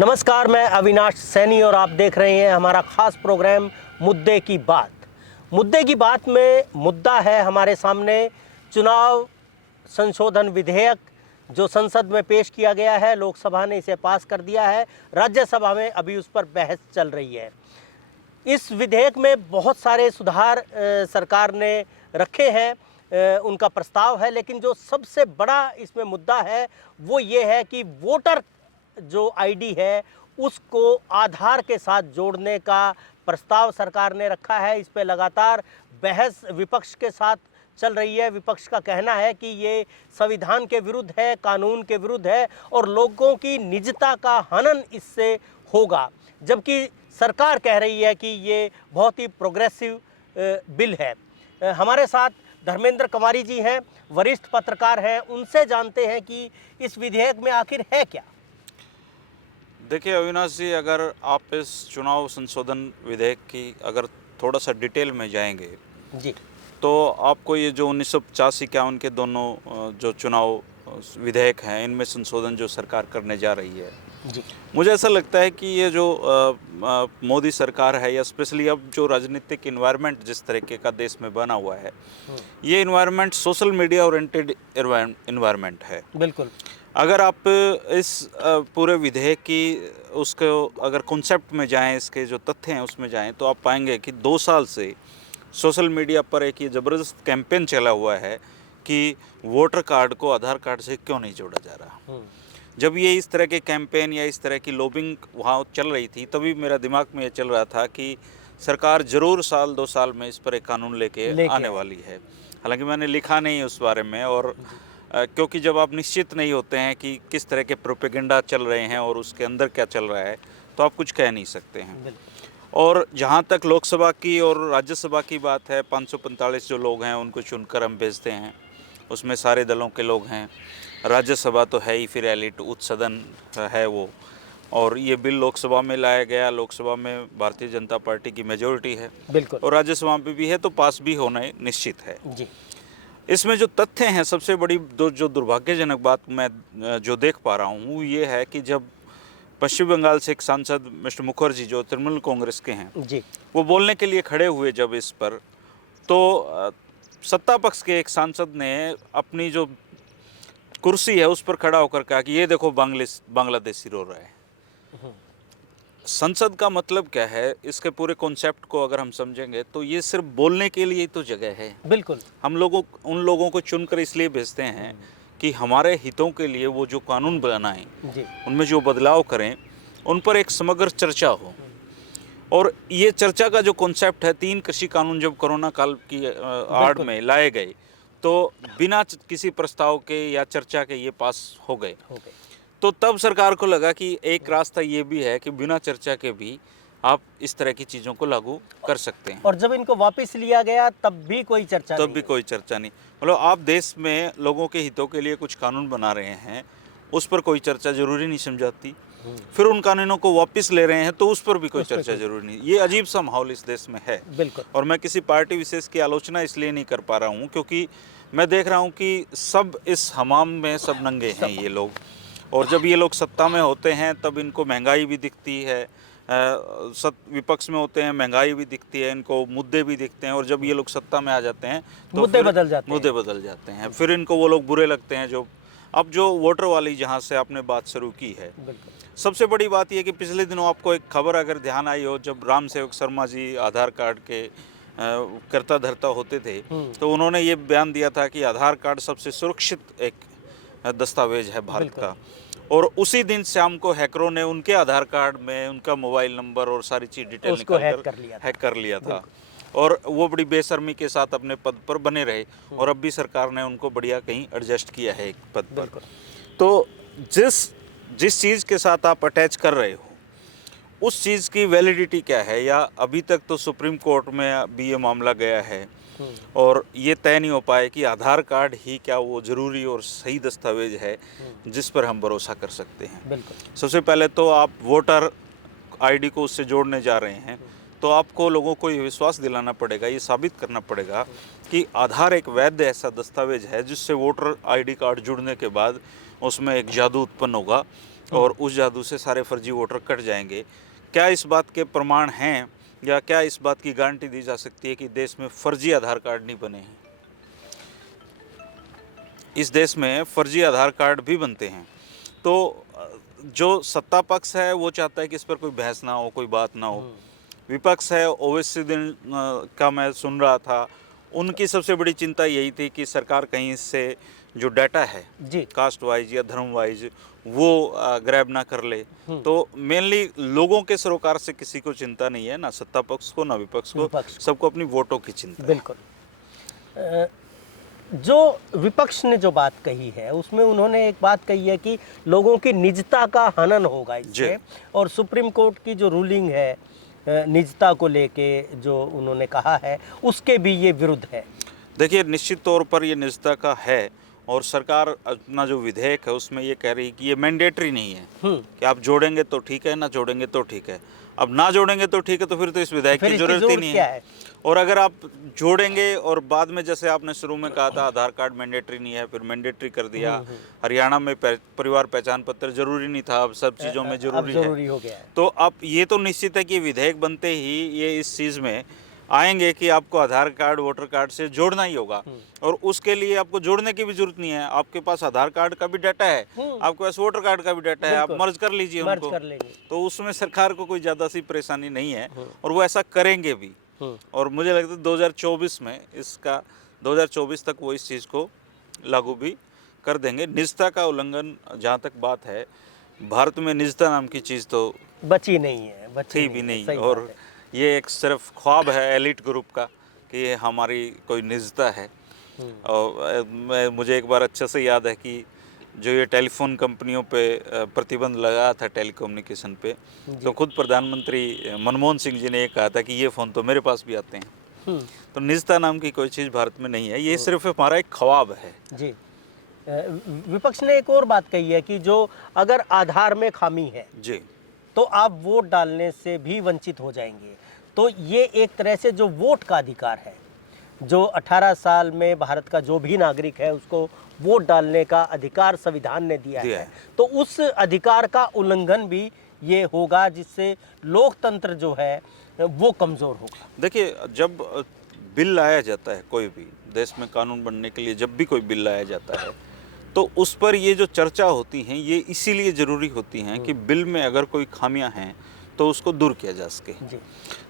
नमस्कार, मैं अविनाश सैनी और आप देख रहे हैं हमारा खास प्रोग्राम मुद्दे की बात। मुद्दे की बात में मुद्दा है हमारे सामने चुनाव संशोधन विधेयक जो संसद में पेश किया गया है। लोकसभा ने इसे पास कर दिया है, राज्यसभा में अभी उस पर बहस चल रही है। इस विधेयक में बहुत सारे सुधार सरकार ने रखे हैं, उनका प्रस्ताव है, लेकिन जो सबसे बड़ा इसमें मुद्दा है वो ये है कि वोटर जो आईडी है उसको आधार के साथ जोड़ने का प्रस्ताव सरकार ने रखा है। इस पे लगातार बहस विपक्ष के साथ चल रही है। विपक्ष का कहना है कि ये संविधान के विरुद्ध है, कानून के विरुद्ध है और लोगों की निजता का हनन इससे होगा, जबकि सरकार कह रही है कि ये बहुत ही प्रोग्रेसिव बिल है। हमारे साथ धर्मेंद्र कंवारी जी हैं, वरिष्ठ पत्रकार हैं, उनसे जानते हैं कि इस विधेयक में आखिर है क्या। देखिए अविनाश जी, अगर आप इस चुनाव संशोधन विधेयक की अगर थोड़ा सा डिटेल में जाएंगे जी, तो आपको ये जो 1950-51 के दोनों जो चुनाव विधेयक हैं, इनमें संशोधन जो सरकार करने जा रही है जी, मुझे ऐसा लगता है कि ये जो मोदी सरकार है, या स्पेशली अब जो राजनीतिक इन्वायरमेंट जिस तरीके का देश में बना हुआ है, ये environment social media oriented environment है। बिल्कुल। अगर आप इस पूरे विधेयक की उसको अगर कॉन्सेप्ट में जाएं, इसके जो तथ्य हैं उसमें जाएं, तो आप पाएंगे कि 2 साल से सोशल मीडिया पर एक ये ज़बरदस्त कैंपेन चला हुआ है कि वोटर कार्ड को आधार कार्ड से क्यों नहीं जोड़ा जा रहा। जब ये इस तरह के कैंपेन या इस तरह की लॉबिंग वहाँ चल रही थी, तभी मेरा दिमाग में ये चल रहा था कि सरकार ज़रूर साल 2 साल में इस पर एक कानून लेके आने वाली है। हालांकि मैंने लिखा नहीं उस बारे में, और क्योंकि जब आप निश्चित नहीं होते हैं कि किस तरह के प्रोपेगेंडा चल रहे हैं और उसके अंदर क्या चल रहा है, तो आप कुछ कह नहीं सकते हैं। और जहाँ तक लोकसभा की और राज्यसभा की बात है, 545 जो लोग हैं उनको चुनकर हम भेजते हैं, उसमें सारे दलों के लोग हैं। राज्यसभा तो है ही, फिर एलिट उच्च सदन है वो, और ये बिल लोकसभा में लाया गया। लोकसभा में भारतीय जनता पार्टी की मेजोरिटी है, बिल्कुल, और राज्यसभा में भी है, तो पास भी होना निश्चित है जी। इसमें जो तथ्य हैं, सबसे बड़ी जो दुर्भाग्यजनक बात मैं जो देख पा रहा हूँ वो ये है कि जब पश्चिम बंगाल से एक सांसद मिस्टर मुखर्जी जो तृणमूल कांग्रेस के हैं जी, वो बोलने के लिए खड़े हुए जब इस पर, तो सत्ता पक्ष के एक सांसद ने अपनी जो कुर्सी है उस पर खड़ा होकर कहा कि ये देखो बांग्लादेशी रो रहा है। संसद का मतलब क्या है, इसके पूरे कॉन्सेप्ट को अगर हम समझेंगे तो ये सिर्फ बोलने के लिए तो जगह है। बिल्कुल, हम उन लोगों को चुनकर इसलिए भेजते हैं कि हमारे हितों के लिए वो जो कानून बनाएं, उनमें जो बदलाव करें, उन पर एक समग्र चर्चा हो। और ये चर्चा का जो कॉन्सेप्ट है, 3 कृषि कानून जब कोरोना काल की आड़ में लाए गए तो बिना किसी प्रस्ताव के या चर्चा के ये पास हो गए। तो तब सरकार को लगा कि एक रास्ता ये भी है कि बिना चर्चा के भी आप इस तरह की चीज़ों को लागू कर सकते हैं। और जब इनको वापस लिया गया तब भी कोई चर्चा नहीं। मतलब आप देश में लोगों के हितों के लिए कुछ कानून बना रहे हैं, उस पर कोई चर्चा जरूरी नहीं समझाती, फिर उन कानूनों को वापस ले रहे हैं तो उस पर भी कोई चर्चा जरूरी नहीं। ये अजीब सा माहौल इस देश में है। बिल्कुल। और मैं किसी पार्टी विशेष की आलोचना इसलिए नहीं कर पा रहा हूँ क्योंकि मैं देख रहा हूँ कि सब इस हमाम में सब नंगे हैं ये लोग, और जब ये लोग सत्ता में होते हैं तब इनको महंगाई भी दिखती है, विपक्ष में होते हैं महंगाई भी दिखती है, इनको मुद्दे भी दिखते हैं, और जब ये लोग सत्ता में आ जाते हैं तो मुद्दे बदल जाते हैं। फिर इनको वो लोग बुरे लगते हैं। जो वोटर वाली जहाँ से आपने बात शुरू की है, सबसे बड़ी बात यह कि पिछले दिनों आपको एक खबर अगर ध्यान आई हो, जब राम सेवक शर्मा जी आधार कार्ड के कर्ता धर्ता होते थे तो उन्होंने ये बयान दिया था कि आधार कार्ड सबसे सुरक्षित एक दस्तावेज है भारत का। और उसी दिन शाम को हैकरों ने उनके आधार कार्ड में उनका मोबाइल नंबर और सारी चीज डिटेल हैक कर लिया था, और वो बड़ी बेशर्मी के साथ अपने पद पर बने रहे, और अब भी सरकार ने उनको बढ़िया कहीं एडजस्ट किया है एक पद पर। तो जिस चीज़ के साथ आप अटैच कर रहे हो उस चीज़ की वैलिडिटी क्या है, या अभी तक तो सुप्रीम कोर्ट में भी ये मामला गया है और ये तय नहीं हो पाए कि आधार कार्ड ही क्या वो ज़रूरी और सही दस्तावेज है जिस पर हम भरोसा कर सकते हैं। सबसे पहले तो आप वोटर आईडी को उससे जोड़ने जा रहे हैं तो आपको लोगों को ये विश्वास दिलाना पड़ेगा, ये साबित करना पड़ेगा कि आधार एक वैध ऐसा दस्तावेज है जिससे वोटर आईडी कार्ड जुड़ने के बाद उसमें एक जादू उत्पन्न होगा और उस जादू से सारे फर्जी वोटर कट जाएंगे। क्या इस बात के प्रमाण हैं या क्या इस बात की गारंटी दी जा सकती है कि देश में फर्जी आधार कार्ड नहीं बने हैं? इस देश में फर्जी आधार कार्ड भी बनते हैं। तो जो सत्ता पक्ष है वो चाहता है कि इस पर कोई बहस ना हो, कोई बात ना हो। विपक्ष है, ओवैसी दिन का मैं सुन रहा था, उनकी सबसे बड़ी चिंता यही थी कि सरकार कहीं से जो डाटा है जी कास्ट वाइज या धर्म वाइज वो ग्रैब ना कर ले। तो मेनली लोगों के सरोकार से किसी को चिंता नहीं है, ना सत्ता पक्ष को ना विपक्ष को, सबको अपनी वोटों की चिंता है। बिल्कुल। जो विपक्ष ने जो बात कही है उसमें उन्होंने एक बात कही है कि लोगों की निजता का हनन होगा इससे, और सुप्रीम कोर्ट की जो रूलिंग है निजता को लेके जो उन्होंने कहा है उसके भी ये विरुद्ध है। देखिए, निश्चित तौर पर ये निजता का है, और सरकार अपना जो विधेयक है उसमें ये कह रही है कि ये मैंडेटरी नहीं है कि आप जोड़ेंगे तो ठीक है, ना जोड़ेंगे तो ठीक है। अब ना जोड़ेंगे तो ठीक है, तो फिर तो इस विधेयक की जरूरत ही नहीं है। और अगर आप जोड़ेंगे और बाद में, जैसे आपने शुरू में कहा था आधार कार्ड मैंडेटरी नहीं है, फिर मैंडेटरी कर दिया। हरियाणा में परिवार पहचान पत्र जरूरी नहीं था, अब सब चीज़ों में जरूरी हो गया है। तो अब ये तो निश्चित है कि विधेयक बनते ही ये इस चीज़ में आएंगे कि आपको आधार कार्ड वोटर कार्ड से जोड़ना ही होगा, और उसके लिए आपको जोड़ने की भी जरूरत नहीं है। आपके पास आधार कार्ड का भी डाटा है, आपके पास वोटर कार्ड का भी डाटा है, आप मर्ज कर लीजिए उनको, तो उसमें सरकार को कोई ज़्यादा सी परेशानी नहीं है, और वो ऐसा करेंगे भी। और मुझे लगता है 2024 में इसका 2024 तक वो इस चीज़ को लागू भी कर देंगे। निजता का उल्लंघन, जहाँ तक बात है, भारत में निजता नाम की चीज़ तो बची नहीं है, थी भी नहीं, और ये एक सिर्फ ख्वाब है एलिट ग्रुप का कि हमारी कोई निजता है। और मुझे एक बार अच्छे से याद है कि जो ये टेलीफोन कंपनियों पे प्रतिबंध लगा था टेलीकम्युनिकेशन पे, तो खुद प्रधानमंत्री मनमोहन सिंह जी ने ये कहा था कि ये फ़ोन तो मेरे पास भी आते हैं। तो निजता नाम की कोई चीज़ भारत में नहीं है, ये सिर्फ हमारा एक ख्वाब है। जी। विपक्ष ने एक और बात कही है कि जो अगर आधार में खामी है जी, तो आप वोट डालने से भी वंचित हो जाएंगे। तो ये एक तरह से जो वोट का अधिकार है, जो 18 साल में भारत का जो भी नागरिक है उसको वोट डालने का अधिकार संविधान ने दिया है, तो उस अधिकार का उल्लंघन भी ये होगा, जिससे लोकतंत्र जो है वो कमज़ोर होगा। देखिए, जब बिल लाया जाता है, कोई भी देश में कानून बनने के लिए जब भी कोई बिल लाया जाता है, तो उस पर ये जो चर्चा होती हैं ये इसीलिए ज़रूरी होती हैं कि बिल में अगर कोई खामियां हैं तो उसको दूर किया जा सके।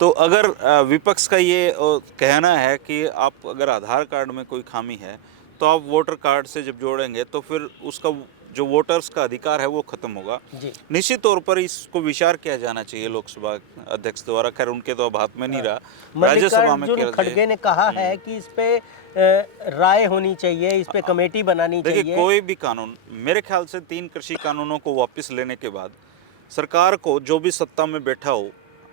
तो अगर विपक्ष का ये कहना है कि आप अगर आधार कार्ड में कोई खामी है तो आप वोटर कार्ड से जब जोड़ेंगे तो फिर उसका जो वोटर्स का अधिकार है वो खत्म होगा। निश्चित तौर पर इसको विचार किया जाना चाहिए लोकसभा अध्यक्ष द्वारा। खैर उनके तो अब हाथ में नहीं रहा, राज्यसभा में किया। खड़गे ने कहा है कि इस पे राय होनी चाहिए, इस पे कमेटी बनानी चाहिए। देखिए, कोई भी कानून, मेरे ख्याल से 3 कृषि कानूनों को वापस लेने के बाद सरकार को, जो भी सत्ता में बैठा हो,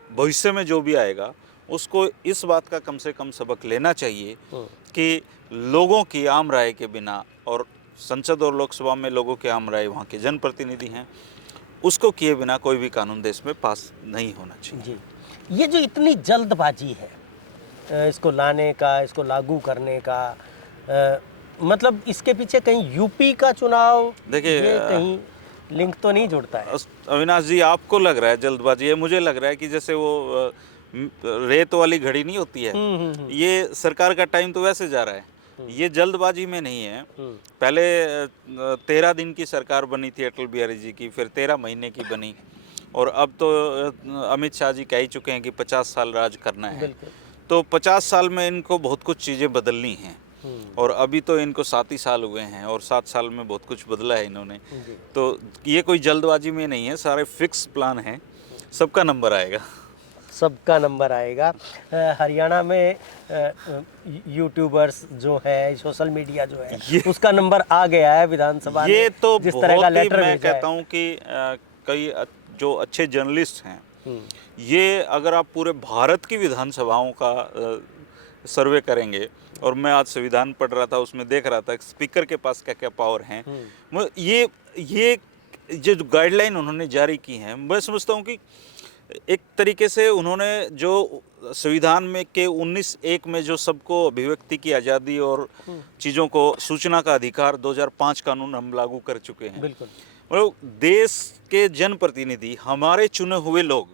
भविष्य में जो भी आएगा, उसको इस बात का कम से कम सबक लेना चाहिए कि लोगों की आम राय के बिना, और संसद और लोकसभा में लोगों के आम राय, वहाँ के जनप्रतिनिधि हैं, उसको किए बिना कोई भी कानून देश में पास नहीं होना चाहिए। जी, ये जो इतनी जल्दबाजी है इसको लाने का, इसको लागू करने का, मतलब इसके पीछे कहीं यूपी का चुनाव, देखिए कहीं लिंक तो नहीं जुड़ता है? अविनाश जी, आपको लग रहा है जल्दबाजी है, मुझे लग रहा है कि जैसे वो रेत वाली घड़ी नहीं होती है, ये सरकार का टाइम तो वैसे जा रहा है, ये जल्दबाजी में नहीं है। पहले 13 दिन की सरकार बनी थी अटल बिहारी जी की, फिर 13 महीने की बनी, और अब तो अमित शाह जी कह ही चुके हैं कि 50 साल राज करना है। तो 50 साल में इनको बहुत कुछ चीज़ें बदलनी हैं, और अभी तो इनको 7 ही साल हुए हैं, और 7 साल में बहुत कुछ बदला है इन्होंने। तो ये कोई जल्दबाजी में नहीं है, सारे फिक्स प्लान हैं, सबका नंबर आएगा, सबका नंबर आएगा। हरियाणा में यूट्यूबर्स जो है, सोशल मीडिया जो है, उसका नंबर आ गया है विधानसभा। ये तो जिस तरह का लेटर मैं कहता हूँ कि कई जो अच्छे जर्नलिस्ट हैं, ये अगर आप पूरे भारत की विधानसभाओं का सर्वे करेंगे, और मैं आज संविधान पढ़ रहा था, उसमें देख रहा था स्पीकर के पास क्या क्या पावर हैं, ये जो गाइडलाइन उन्होंने जारी की हैं, मैं समझता हूँ कि एक तरीके से उन्होंने जो संविधान में के 19(1) में जो सबको अभिव्यक्ति की आज़ादी और चीज़ों को, सूचना का अधिकार, 2005 कानून हम लागू कर चुके हैं, मतलब देश के जनप्रतिनिधि, हमारे चुने हुए लोग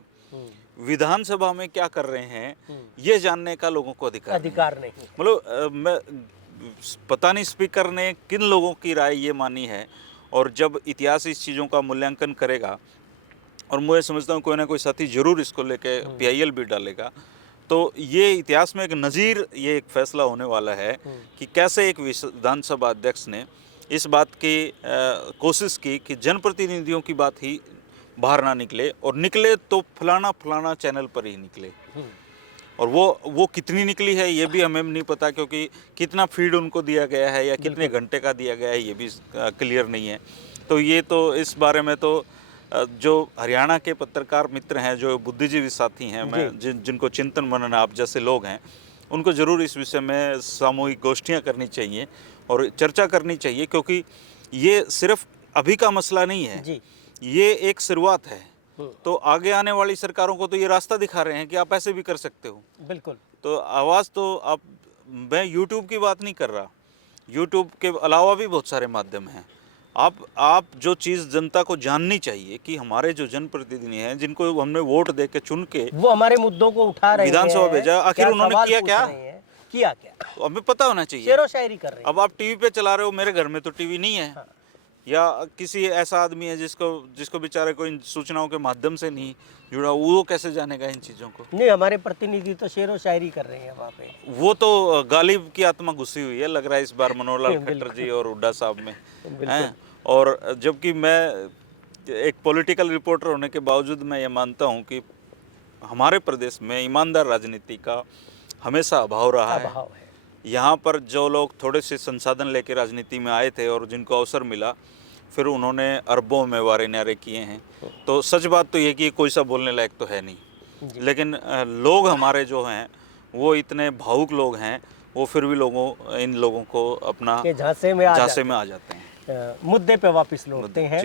विधानसभा में क्या कर रहे हैं ये जानने का लोगों को अधिकार नहीं। मतलब मैं पता नहीं स्पीकर ने किन लोगों की राय ये मानी है, और जब इतिहास इस चीज़ों का मूल्यांकन करेगा, और मुझे समझता हूँ कोई ना कोई साथी जरूर इसको लेके पीआईएल भी डालेगा, तो ये इतिहास में एक नज़ीर, ये एक फैसला होने वाला है कि कैसे एक विधानसभा अध्यक्ष ने इस बात की कोशिश की कि जनप्रतिनिधियों की बात ही बाहर ना निकले, और निकले तो फलाना चैनल पर ही निकले। और वो कितनी निकली है ये भी हमें नहीं पता, क्योंकि कितना फीड उनको दिया गया है या कितने घंटे का दिया गया है ये भी क्लियर नहीं है। तो ये तो इस बारे में तो जो हरियाणा के पत्रकार मित्र हैं, जो बुद्धिजीवी साथी हैं, मैं जिनको चिंतन मनन आप जैसे लोग हैं, उनको ज़रूर इस विषय में सामूहिक गोष्ठियाँ करनी चाहिए और चर्चा करनी चाहिए, क्योंकि ये सिर्फ अभी का मसला नहीं है, ये एक शुरुआत है। तो आगे आने वाली सरकारों को तो ये रास्ता दिखा रहे हैं कि आप ऐसे भी कर सकते हो। बिल्कुल। तो आवाज़ तो आप, मैं यूट्यूब की बात नहीं कर रहा, यूट्यूब के अलावा भी बहुत सारे माध्यम हैं। आप जो चीज़ जनता को जाननी चाहिए कि हमारे जो जनप्रतिनिधि हैं, जिनको हमने वोट दे के चुन के वो हमारे मुद्दों को उठा रहे हैं, विधानसभा भेजा, आखिर उन्होंने किया क्या, तो हमें पता होना चाहिए। शेरो शायरी कर रहे हैं। अब आप टीवी पे चला रहे हो, मेरे घर में तो टीवी नहीं है। हाँ। या किसी ऐसा आदमी है जिसको बेचारे को इन सूचनाओं के माध्यम से नहीं जुड़ा, वो कैसे जानेगा इन चीज़ों को? नहीं, हमारे प्रतिनिधि तो शेरो शायरी कर रहे हैं वहाँ पे। वो तो गालिब की आत्मा घुसी हुई है, लग रहा है इस बार मनोहर लाल खट्टर जी और हुड्डा साहब में हैं। और जबकि मैं एक पॉलिटिकल रिपोर्टर होने के बावजूद मैं ये मानता हूँ कि हमारे प्रदेश में ईमानदार राजनीति का हमेशा अभाव रहा है। यहाँ पर जो लोग थोड़े से संसाधन लेके राजनीति में आए थे और जिनको अवसर मिला, फिर उन्होंने अरबों में वारे न्यारे किए हैं। तो सच बात तो ये कि कोई सा बोलने लायक तो है नहीं, लेकिन लोग हमारे जो हैं वो इतने भावुक लोग हैं, वो फिर भी इन लोगों को अपना झांसे में आ जाते हैं। मुद्दे पे वापस लौटते हैं।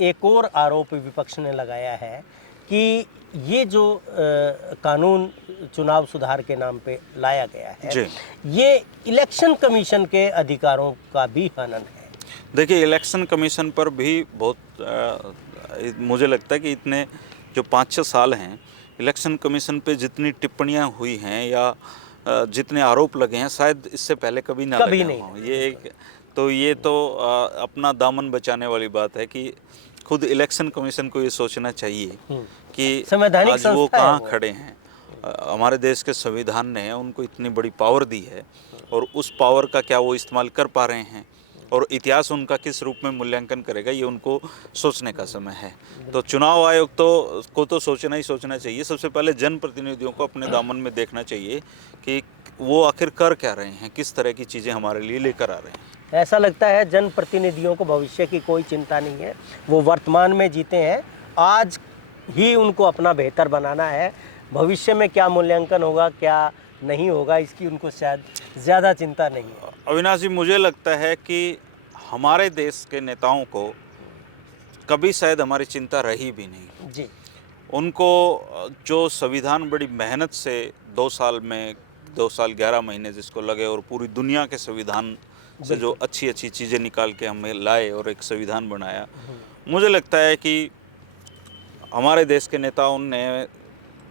एक और आरोप विपक्ष ने लगाया है कि ये जो कानून चुनाव सुधार के नाम पे लाया गया है, ये इलेक्शन कमीशन के अधिकारों का भी हनन है। देखिए, इलेक्शन कमीशन पर भी बहुत मुझे लगता है कि इतने जो 5-6 साल हैं, इलेक्शन कमीशन पे जितनी टिप्पणियां हुई हैं या जितने आरोप लगे हैं, शायद इससे पहले कभी लगे हों। ये तो अपना दामन बचाने वाली बात है कि खुद इलेक्शन कमीशन को ये सोचना चाहिए कि आज वो कहाँ खड़े हैं। हमारे देश के संविधान ने उनको इतनी बड़ी पावर दी है, और उस पावर का क्या वो इस्तेमाल कर पा रहे हैं, और इतिहास उनका किस रूप में मूल्यांकन करेगा, ये उनको सोचने का समय है। तो चुनाव आयोग को तो सोचना चाहिए। सबसे पहले जनप्रतिनिधियों को अपने दामन में देखना चाहिए कि वो आखिर कर क्या रहे हैं, किस तरह की चीज़ें हमारे लिए लेकर आ रहे हैं। ऐसा लगता है जनप्रतिनिधियों को भविष्य की कोई चिंता नहीं है, वो वर्तमान में जीते हैं। आज ही उनको अपना बेहतर बनाना है। भविष्य में क्या मूल्यांकन होगा, क्या नहीं होगा, इसकी उनको शायद ज़्यादा चिंता नहीं है। अविनाश जी, मुझे लगता है कि हमारे देश के नेताओं को कभी शायद हमारी चिंता रही भी नहीं जी। उनको जो संविधान बड़ी मेहनत से 2 साल 11 महीने जिसको लगे, और पूरी दुनिया के संविधान से जो अच्छी चीज़ें निकाल के हमें लाए और एक संविधान बनाया, मुझे लगता है कि हमारे देश के नेताओं ने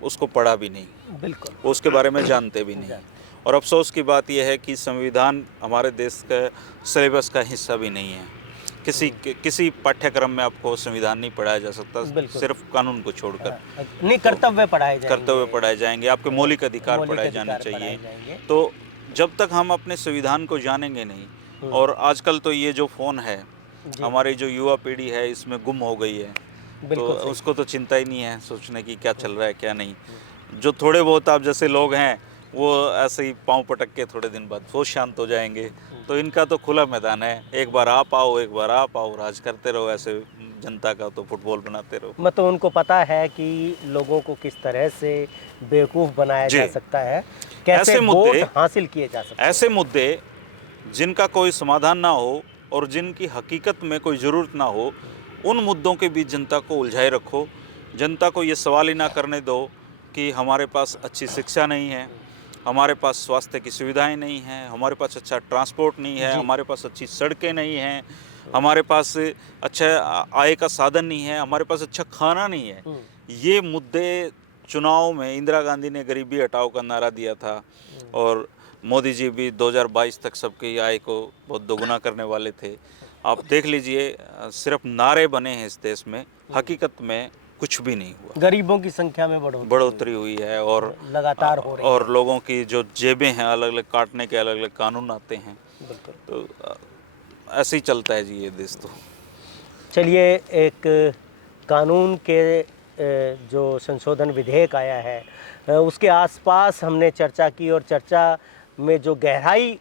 उसको पढ़ा भी नहीं, बिल्कुल उसके बारे में जानते भी नहीं। और अफसोस की बात यह है कि संविधान हमारे देश के सिलेबस का हिस्सा भी नहीं है। किसी पाठ्यक्रम में आपको संविधान नहीं पढ़ाया जा सकता, सिर्फ कानून को छोड़कर। नहीं, कर्तव्य पढ़ाए जाएंगे, आपके मौलिक अधिकार पढ़ाए जाने चाहिए। तो जब तक हम अपने संविधान को जानेंगे नहीं, और आजकल तो ये जो फ़ोन है, हमारी जो युवा पीढ़ी है इसमें गुम हो गई है, तो उसको तो चिंता ही नहीं है सोचने की क्या चल रहा है क्या नहीं। जो थोड़े बहुत आप जैसे लोग हैं वो ऐसे ही पाँव पटक के थोड़े दिन बाद वो शांत हो जाएंगे। तो इनका तो खुला मैदान है, एक बार आप आओ, राज करते रहो, ऐसे जनता का तो फुटबॉल बनाते रहो। मतलब उनको पता है कि लोगों को किस तरह से बेवकूफ़ बनाया जा सकता है, कैसे वोट हासिल किए जा सकते हैं। ऐसे मुद्दे जिनका कोई समाधान ना हो और जिनकी हकीकत में कोई ज़रूरत ना हो, उन मुद्दों के बीच जनता को उलझाए रखो। जनता को ये सवाल ही ना करने दो कि हमारे पास अच्छी शिक्षा नहीं है, हमारे पास स्वास्थ्य की सुविधाएं नहीं हैं, हमारे पास अच्छा ट्रांसपोर्ट नहीं है, हमारे पास अच्छी सड़कें नहीं हैं, हमारे पास अच्छा आय का साधन नहीं है, हमारे पास अच्छा खाना नहीं है। ये मुद्दे चुनाव में इंदिरा गांधी ने गरीबी हटाओ का नारा दिया था और मोदी जी भी 2022 तक सबकी आय को बहुत दोगुना करने वाले थे। आप देख लीजिए, सिर्फ नारे बने हैं इस देश में, हकीकत में कुछ भी नहीं हुआ। गरीबों की संख्या में बढ़ोतरी हुई है और लगातार हो रही और लोगों की जो जेबें हैं अलग अलग काटने के अलग अलग कानून आते हैं। बिल्कुल। तो ऐसे ही चलता है जी ये देश। तो चलिए, एक कानून के जो संशोधन विधेयक आया है उसके आसपास हमने चर्चा की और चर्चा में जो गहराई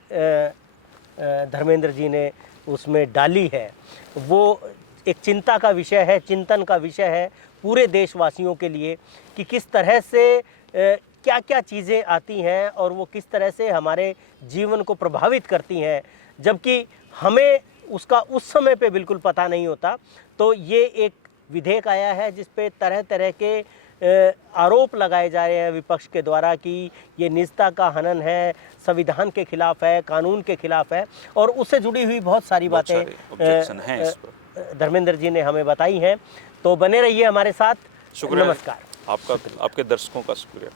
धर्मेंद्र जी ने उसमें डाली है वो एक चिंता का विषय है, चिंतन का विषय है पूरे देशवासियों के लिए कि किस तरह से क्या क्या चीज़ें आती हैं और वो किस तरह से हमारे जीवन को प्रभावित करती हैं, जबकि हमें उसका उस समय पे बिल्कुल पता नहीं होता। तो ये एक विधेयक आया है जिस पे तरह तरह के आरोप लगाए जा रहे हैं विपक्ष के द्वारा कि ये निजता का हनन है, संविधान के खिलाफ है, कानून के खिलाफ है और उससे जुड़ी हुई बहुत सारी बातें ऑब्जेक्शन हैं इस पर। धर्मेंद्र जी ने हमें बताई हैं। तो बने रहिए हमारे साथ। शुक्रिया। नमस्कार। आपका, आपके दर्शकों का शुक्रिया।